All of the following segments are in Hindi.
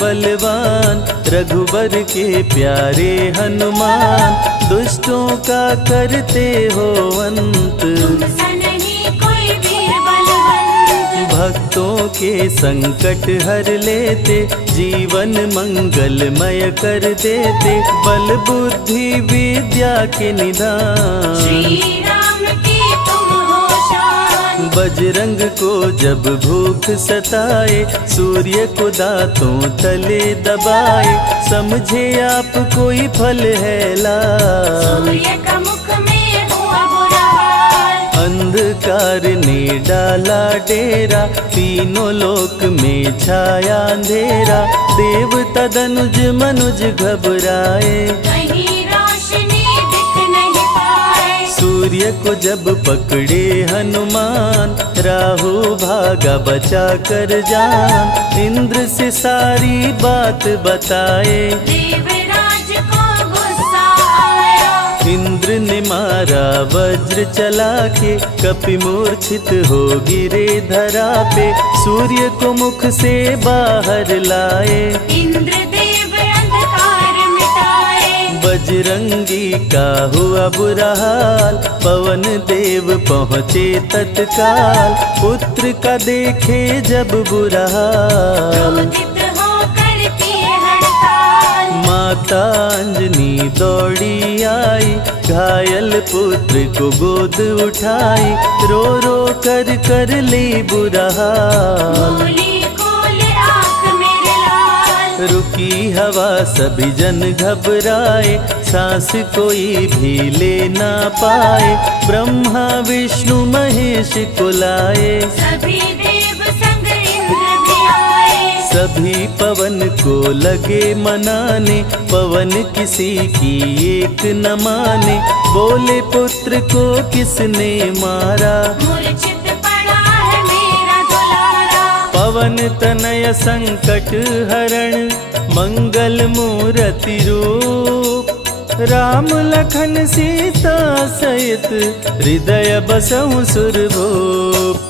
बलवान, रघुबर के प्यारे हनुमान, दुष्टों का करते हो अंत। तुमसा नहीं कोई वीर बलवंत, भक्तों के संकट हर लेते, जीवन मंगलमय कर देते, बल बुद्धि विद्या के निधान। श्री राम की तुम हो शान, बजरंग को जब भूख सताए, सूर्य को दांतों तले दबाए, समझे आप कोई फल है लाल। सूर्य का मुख में हुआ बुरा हाल, अंधकार ने डाला डेरा, तीनों लोक में छाया अंधेरा, देवता धनुज मनुज घबराए, कहीं रोशनी दिख नहीं पाए। सूर्य को जब पकड़े हनुमान, राहु भागा बचा कर जान, इंद्र से सारी बात बताए, देवराज को गुस्सा आया, इंद्र ने मारा वज्र चला के, कपि मूर्छित हो गिरे धरा पे, सूर्य को मुख से बाहर लाए, इंद्रदेव अंधकार मिटाए। बजरंगी का हुआ बुरा हाल, पवन देव पहुँचे तत्काल, पुत्र का देखे जब बुरा हाल, क्रोधित होकर किए हड़ताल, माता अंजनी दौड़ी आई, घायल पुत्र को गोद उठाई, रो रो कर ली बुरा हाल। बोली खोल आँख मेरे लाल, रुकी हवा सभी जन घबराए, सांस कोई भी ले ना पाए, ब्रह्मा विष्णु महेश को लाए, सभी देव संग इंद्र भी आए, सभी पवन को लगे मनाने, पवन किसी की एक न माने, बोले पुत्र को किसने मारा, मूर्छित पड़ा है मेरा दुलारा, पवन तनय संकट हरण, मंगल मूर्ति रूप, राम लखन सीता सहित, हृदय बसहु सुरभूप।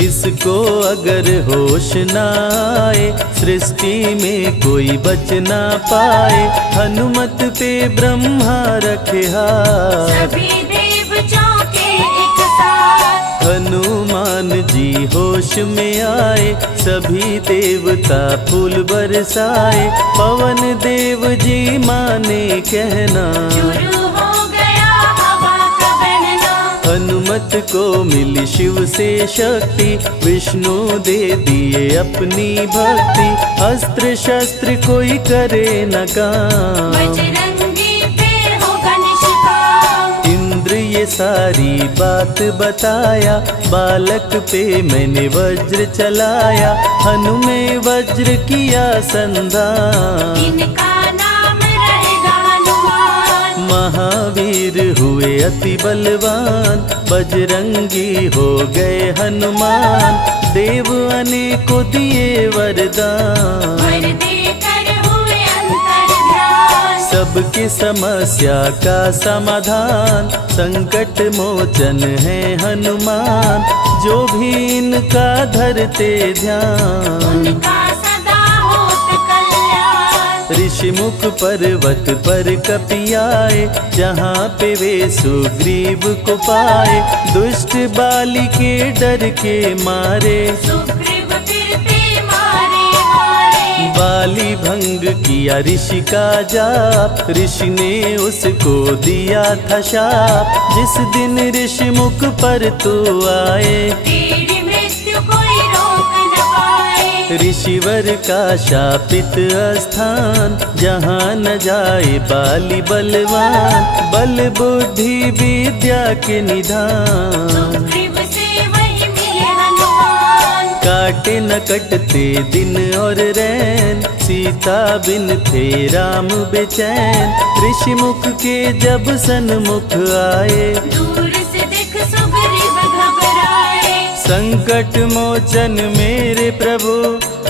इसको अगर होश न आए, सृष्टि में कोई बच ना पाए, हनुमत पे ब्रह्मा रखे हाथ, सभी देव चौके एक साथ, हनुमान जी होश में आए, सभी देवता फूल बरसाए, पवन देव जी माने कहना, शुरू हो गया हवा का बहना, हनुमत को मिली शिव से शक्ति, विष्णु दे दिए अपनी भक्ति, अस्त्र शस्त्र कोई करे न काम, बजरंगी फिर होगा निष्काम। इंद्र ये सारी बात बताया, बालक पे मैंने वज्र चलाया, हनुमे वज्र किया संधान, इनका नाम रहेगा हनुमान, महावीर हुए अति बलवान, बजरंगी हो गए हनुमान, देव अनेको दिए वरदान, वर देकर हुए अंतर ध्यान, सबकी समस्या का समाधान, संकट मोचन है हनुमान, जो भी इनका धरते ध्यान, उनका सदा होत कल्याण। ऋषि मुख पर्वत पर कपि आए, जहाँ पे वे सुग्रीव को पाए, दुष्ट बाली के डर के मारे, सुग्रीव फिरते मारे हारे, बाली भंग किया ऋषि का जाप, ऋषि ने उसको दिया था शाप, जिस दिन ऋषि मुख पर तू आए, तेरी मृत्यु कोई रोक न पाए। ऋषिवर का शापित स्थान, जहाँ न जाए बाली बलवान, बल बुद्धि विद्या के निधान, सुग्रीव से वही मिले हनुमान, काटे न कटते दिन और रैन, सीता बिन थे राम बेचैन, ऋषि मुख के जब सन्मुख आए, दूर से देख सुग्रीव घबराए, संकट मोचन मेरे प्रभु,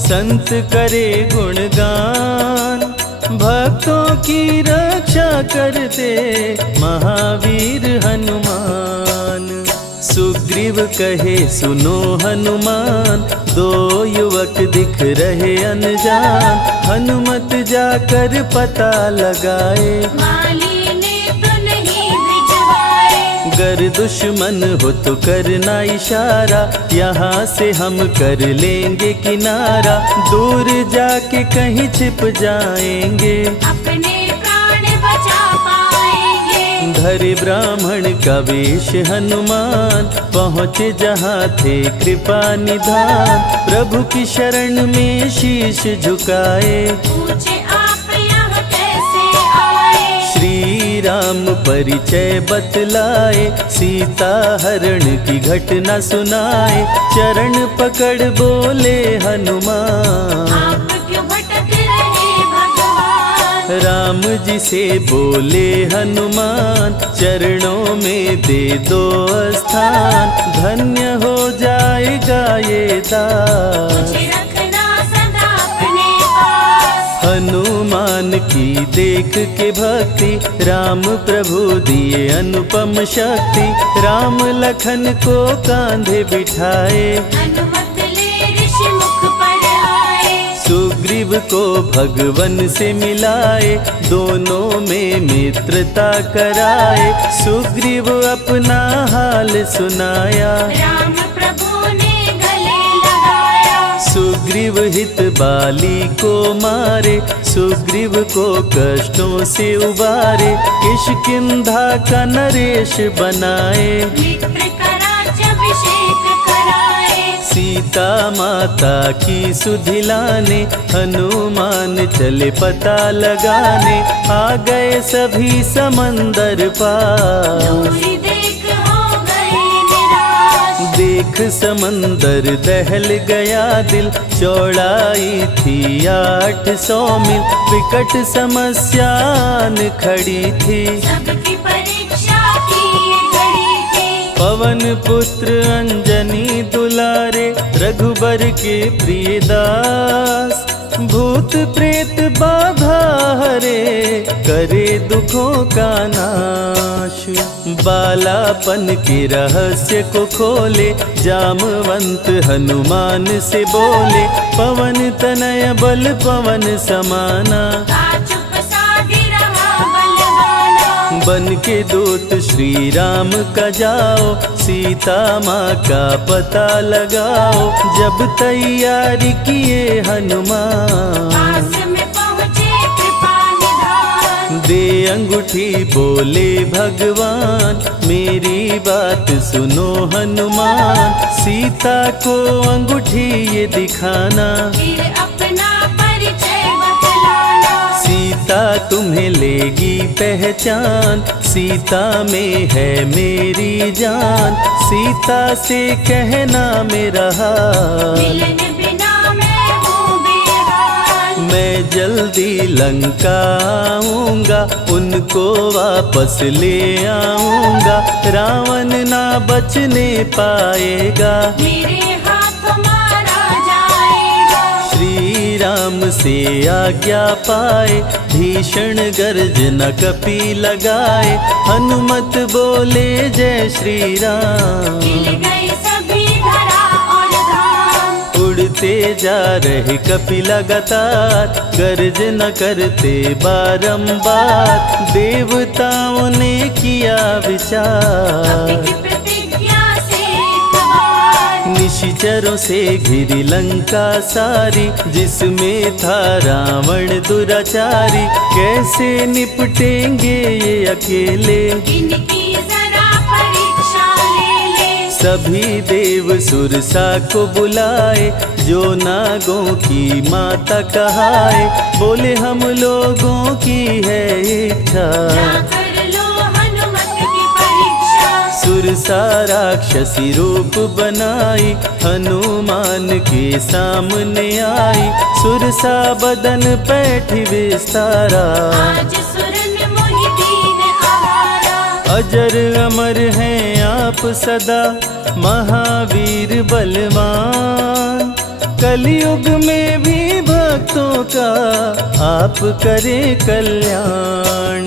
संत करे गुणगान, भक्तों की रक्षा करते महावीर हनुमान, सुग्रीव कहे सुनो हनुमान, दो युवक दिख रहे अनजान। हनुमत जाकर पता लगाए, माली ने तो नहीं भिजवाए। गर दुश्मन हो तो करना इशारा, यहाँ से हम कर लेंगे किनारा। दूर जाके कहीं छिप जाएंगे, अपने प्राण बचा पाएंगे। धरे ब्राह्मण का वेश हनुमान, पहुँचे जहाँ थे कृपा निधान। प्रभु की शरण में शीश झुकाए, पूछे आप यहाँ कैसे आए। श्री राम परिचय बतलाए, सीता हरण की घटना सुनाए। चरण पकड़ बोले हनुमान, आप क्यों भटक रहे भगवान। राम जी से बोले हनुमान, चरणों में दे दो स्थान। धन्य हो जाएगा ये दास, मुझे रखना सदा अपने पास। हनुमान की देख के भक्ति, राम प्रभु दिए अनुपम शक्ति। राम लखन को कांधे बिठाए, अनुमत ले ऋषि मुख पर आए। सुग्रीव को भगवन से मिलाए, दोनों में मित्रता कराए। सुग्रीव अपना हाल सुनाया, राम प्रभु ने गले लगाया। सुग्रीव हित बाली को मारे, सुग्रीव को कष्टों से उबारे। किष्किंधा का नरेश बनाए, मित्र का राज्याभिषेक कराए। सीता माता की सुधि लाने। हनुमान चले पता लगाने, आ गए सभी समंदर पार। दूरी देख हो गए निराश। देख समंदर दहल गया दिल, चौड़ाई थी 800 मील। विकट समस्यान खड़ी थी, सबकी परीक्षा की ये घड़ी थी। पवन पुत्र अंजनी दुलारे, रघुबर के प्रिय दास। भूत प्रेत बाधा हरे, करे दुखों का नाश। बालापन के रहस्य को खोले, जामवंत हनुमान से बोले। पवन तनय बल पवन समाना, चुप साधी रहा बलवाना। बन के दूत श्री राम का जाओ, सीता माँ का पता लगाओ। जब तैयारी किए हनुमान, पास में पहुँचे कृपा निधान। दे अंगूठी बोले भगवान, मेरी बात सुनो हनुमान। सीता को अंगूठी ये दिखाना, फिर अपना परिचय बतलाना। सीता तुम्हें लेगी पहचान। सीता में है मेरी जान, सीता से कहना मेरा हाल। मिलन बिना मैं हूँ बेहाल। मैं जल्दी लंका आऊंगा, उनको वापस ले आऊंगा। रावण ना बचने पाएगा, मेरे हाथ मारा जाएगा। श्री राम से आज्ञा पाए, भीषण गर्जना कपि लगाए। हनुमत बोले जय श्री राम, मिल गए सभी धरा और धाम। उड़ते जा रहे कपि लगातार, गर्जना करते बारंबार। देवताओं ने किया विचार, की प्रतिज्ञा से एक बार। निशिचरों से घिरी लंका सारी, जिसमें था रावण दुराचारी। कैसे निपटेंगे ये अकेले, इनकी जरा परीक्षा ले ले। सभी देव सुरसा को बुलाए, जो नागों की माता कहाए। बोले हम लोगों की है इच्छा, ना कर लो हनुमत की परीक्षा। सुरसा राक्षसी रूप बनाई, हनुमान के सामने आई। सुरसा बदन पैठ विस्तारा, आज सुरन मोहि दीन आहारा। अजर अमर हैं आप सदा, महावीर बलवान। कलयुग में भी भक्तों का आप करें कल्याण।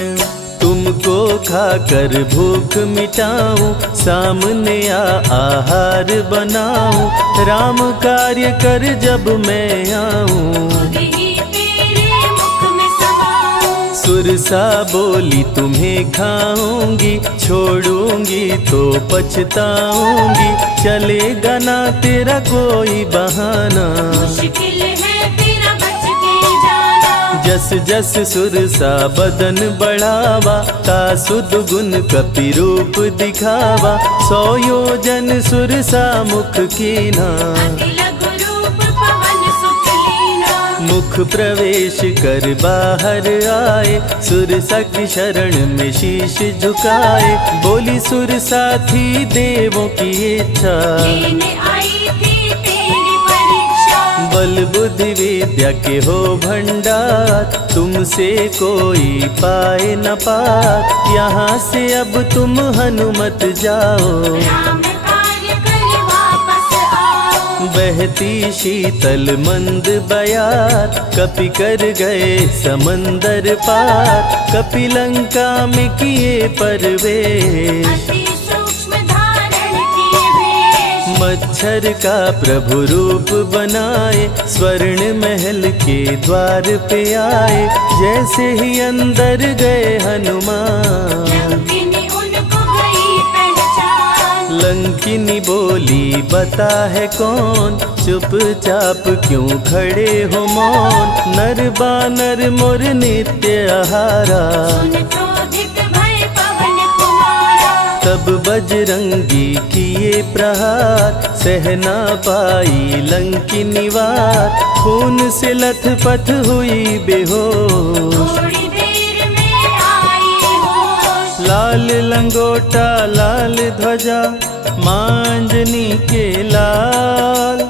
तुम तुमको खाकर भूख मिटाऊं, सामने आहार बनाऊं, राम कार्य कर जब मैं आऊं। खुद ही तेरे मुख में समाऊं। सुरसा बोली तुम्हें खाऊंगी, छोड़ूंगी तो पछताऊंगी, चलेगा ना तेरा कोई बहाना। मुश्किल है तेरा बच के जाना। जस जस सुरसा बदन बढ़ावा, ता सुध गुण कपि रूप दिखावा, 100 योजन सुरसा मुख कीना। अति लघु रूप पवन सुख लीना। मुख प्रवेश कर बाहर आए, सुरसा की शरण में शीश झुकाए, बोली सुरसा थी देवों की इच्छा, लेने आई थी तेरी परीक्षा। बल बुद्धि विद्या के हो भंडार, तुमसे कोई पाए न पार, यहाँ से अब तुम हनुमत जाओ। राम कार्य कर वापस आओ। बहती शीतल मंद बयार, कपि कर गए समंदर पार, कपि लंका में किए प्रवेश, अति सूक्ष्म धारण किए वेश। मच्छर का प्रभु रूप बनाए, स्वर्ण महल के द्वार पे आए, जैसे ही अंदर गए हनुमान। लंकिनी उनको गई पहचान। लंकिनी बोली बता है कौन, चुपचाप क्यों खड़े हो मौन, नर बानर मोर नित्य आहारा। सुन क्रोधित भय पवन कुमारा। तब बजरंगी किए प्रहार, सहना पाई लंकिनी वार, खून से लथपथ हुई बेहोश। थोड़ी देर में आई होश। लाल लंगोटा लाल ध्वजा, मांजनी के लाल,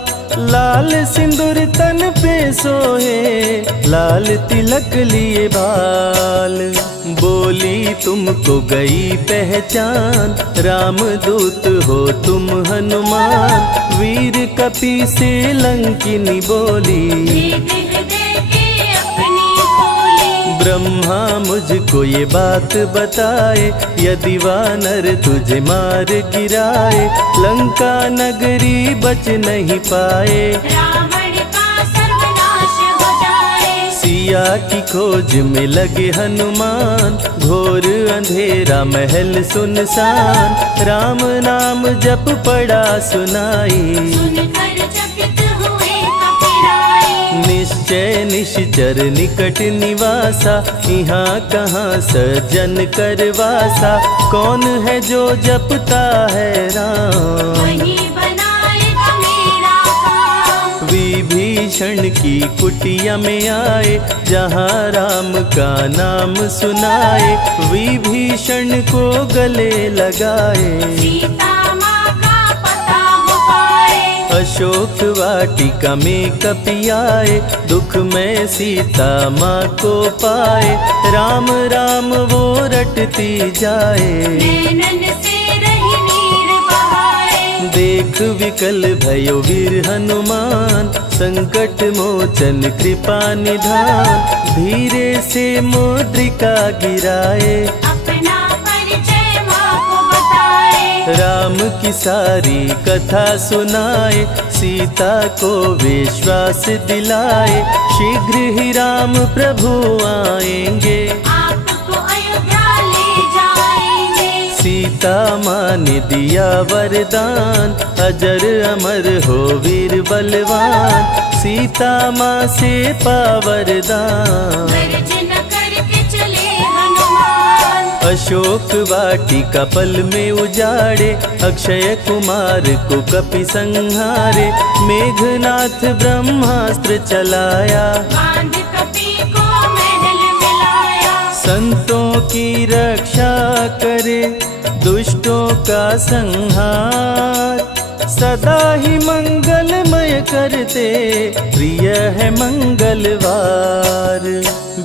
लाल सिंदूर तन पे सोहे, लाल तिलक लिए बाल। बोली तुमको गई पहचान, रामदूत हो तुम हनुमान, वीर कपि से लंकिनी बोली, देह देके अपनी खोली। ब्रह्मा मुझको ये बात बताए, यदि वानर तुझे मार गिराए, लंका नगरी बच नहीं पाए, रावण का सर्वनाश हो जाए। सिया की खोज में लगे हनुमान, घोर अंधेरा महल सुनसान, राम नाम जप पड़ा सुनाई, सुनकर चकित हुए कपिराए। निश्चय निश्चर निकट निवासा, यहाँ कहाँ सज्जन करवासा, कौन है जो जपता है राम, वही बनाएगा मेरा काम। विभीषण की कुटिया में आए, जहाँ राम का नाम सुनाए, विभीषण को गले लगाए, सीता माँ का पता हो पाए। अशोक वाटिका में कपि आए, दुख में सीता माँ को पाए, राम राम वो रटती जाए, नैनन से रही नीर बहाए। देख विकल भयो वीर हनुमान, संकट मोचन कृपा निधान, धीरे से मुद्रिका गिराए, अपना परिचय माँ को बताए। राम की सारी कथा सुनाए, सीता को विश्वास दिलाए, शीघ्र ही राम प्रभु आएंगे, आपको अयोध्या ले जाएंगे। सीता माँ ने दिया वरदान, अजर अमर हो वीर बलवान, सीता माँ से पा वरदान। गर्जन करके चले हनुमान। अशोक वाटिका पल में उजाड़े, अक्षय कुमार को कपि संहारे, मेघनाथ ब्रह्मास्त्र चलाया, बांध कपि को महल मिलाया। संतों की रक्षा करे, दुष्टों का संहार, सदा ही मंगलमय करते, प्रिय है मंगलवार।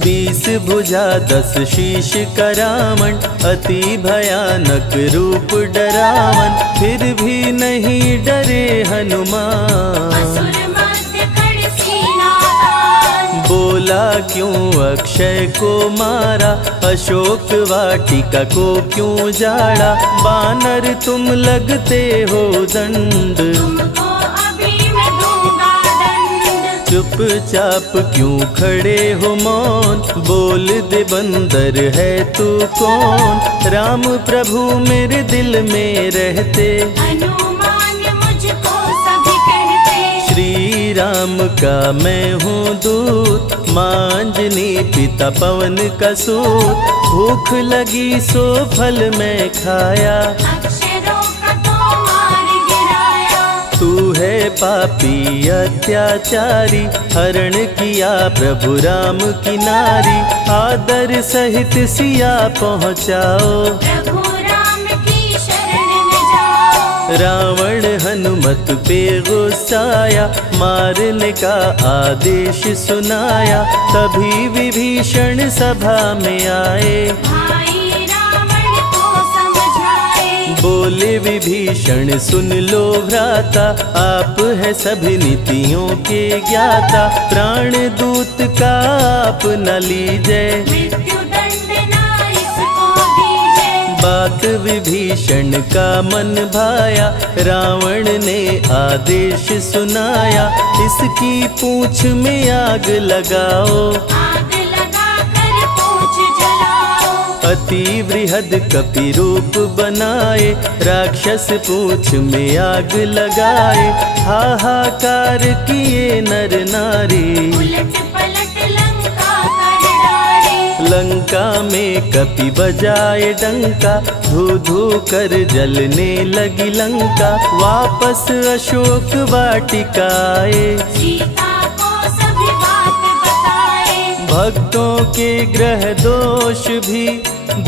20 भुजा 10 शीश करामण, अति भयानक रूप डरावन, फिर भी नहीं डरे हनुमान। असुर मध्य खड़ सीना तान। बोला बोला क्यों अक्षय को मारा, अशोक वाटिका को क्यों जाड़ा, बानर तुम लगते हो दंड, तुमको अभी मैं दूंगा दंड। चुपचाप क्यों खड़े हो मौन, बोल दे बंदर है तू कौन, राम प्रभु मेरे दिल में रहते, हनुमान मुझको सभी कहते। श्री राम का मैं हूँ दूत, मांजनी पिता पवन का सूत, भूख लगी सो फल मैं खाया, अक्षरों का तो मार गिराया। तू है पापी अत्याचारी, हरण किया प्रभु राम की नारी, आदर सहित सिया पहुँचाओ, प्रभु राम की शरण में जाओ। रावण हनुमत पे गुस्साया, मारने का आदेश सुनाया, तभी विभीषण सभा में आए, भाई रावण को समझाए। बोले विभीषण सुन लो भ्राता, आप है सभी नीतियों के ज्ञाता, प्राण दूत का आप न लीजिए, मृत्यु दंड ना इसको दीजिए। बात विभीषण का मन भाया, रावण ने आदेश सुनाया, इसकी पूंछ में आग लगाओ, आग लगा कर पूछ जलाओ। अति वृहद कपि रूप बनाए, राक्षस पूंछ में आग लगाए, हाहाकार किए नर नारी, उलट पलट लंका कर डाले। लंका में कपि बजाए डंका, धू धू कर जलने लगी लंका, वापस अशोक वाटिका आए, सीता को सभी बात बताए। भक्तों के ग्रह दोष भी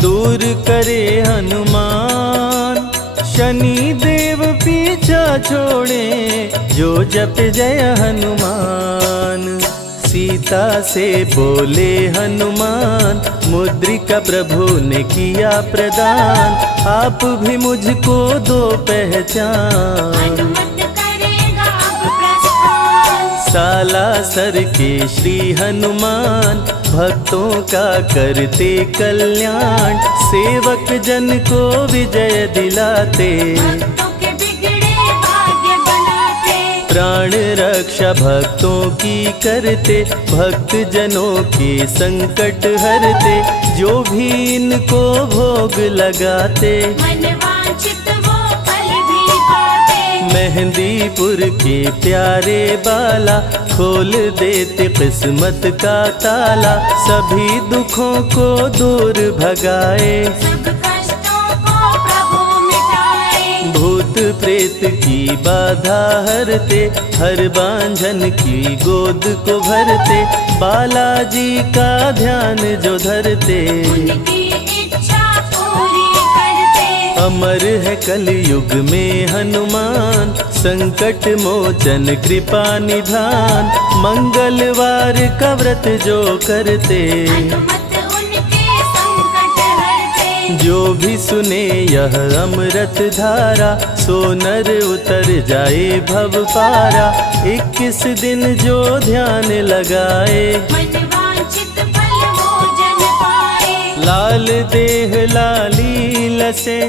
दूर करे हनुमान, शनि देव पीछा छोड़े जो जप जय हनुमान। सीता से बोले हनुमान, मुद्रिका प्रभु ने किया प्रदान, आप भी मुझको दो पहचान, हनुमत करेगा अब प्रस्थान। सालासर के श्री हनुमान, भक्तों का करते कल्याण, सेवक जन को विजय दिलाते, भक्तों के बिगड़े भाग्य बनाते। प्राण रक्षा भक्तों की करते, भक्त जनों के संकट हरते, जो भी इनको भोग लगाते, मनवांछित वो फल भी पाते। मेहंदीपुर के प्यारे बाला, खोल देते किस्मत का ताला, सभी दुखों को दूर भगाए, सब कष्टों को प्रभु मिटाए। भूत प्रेत की बाधा हरते, हर बांझन की गोद को भरते, बालाजी का ध्यान जो धरते, उनकी इच्छा पूरी करते। अमर है कलयुग में हनुमान, संकट मोचन कृपा निधान, मंगलवार का व्रत जो करते, हनुमत उनके संकट हरते। जो भी सुने यह अमृत धारा, सो नर उतर जाए भव पारा, 21 दिन जो ध्यान लगाए, मनवांछित फल वो जन पाए। लाल देह लाली लसे,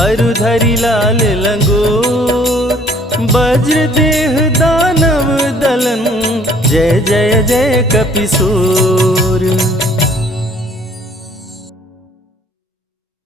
अरुधरी लाल लंगोर, वज्र देह दानव दलन, जय जय जय कपिसूर।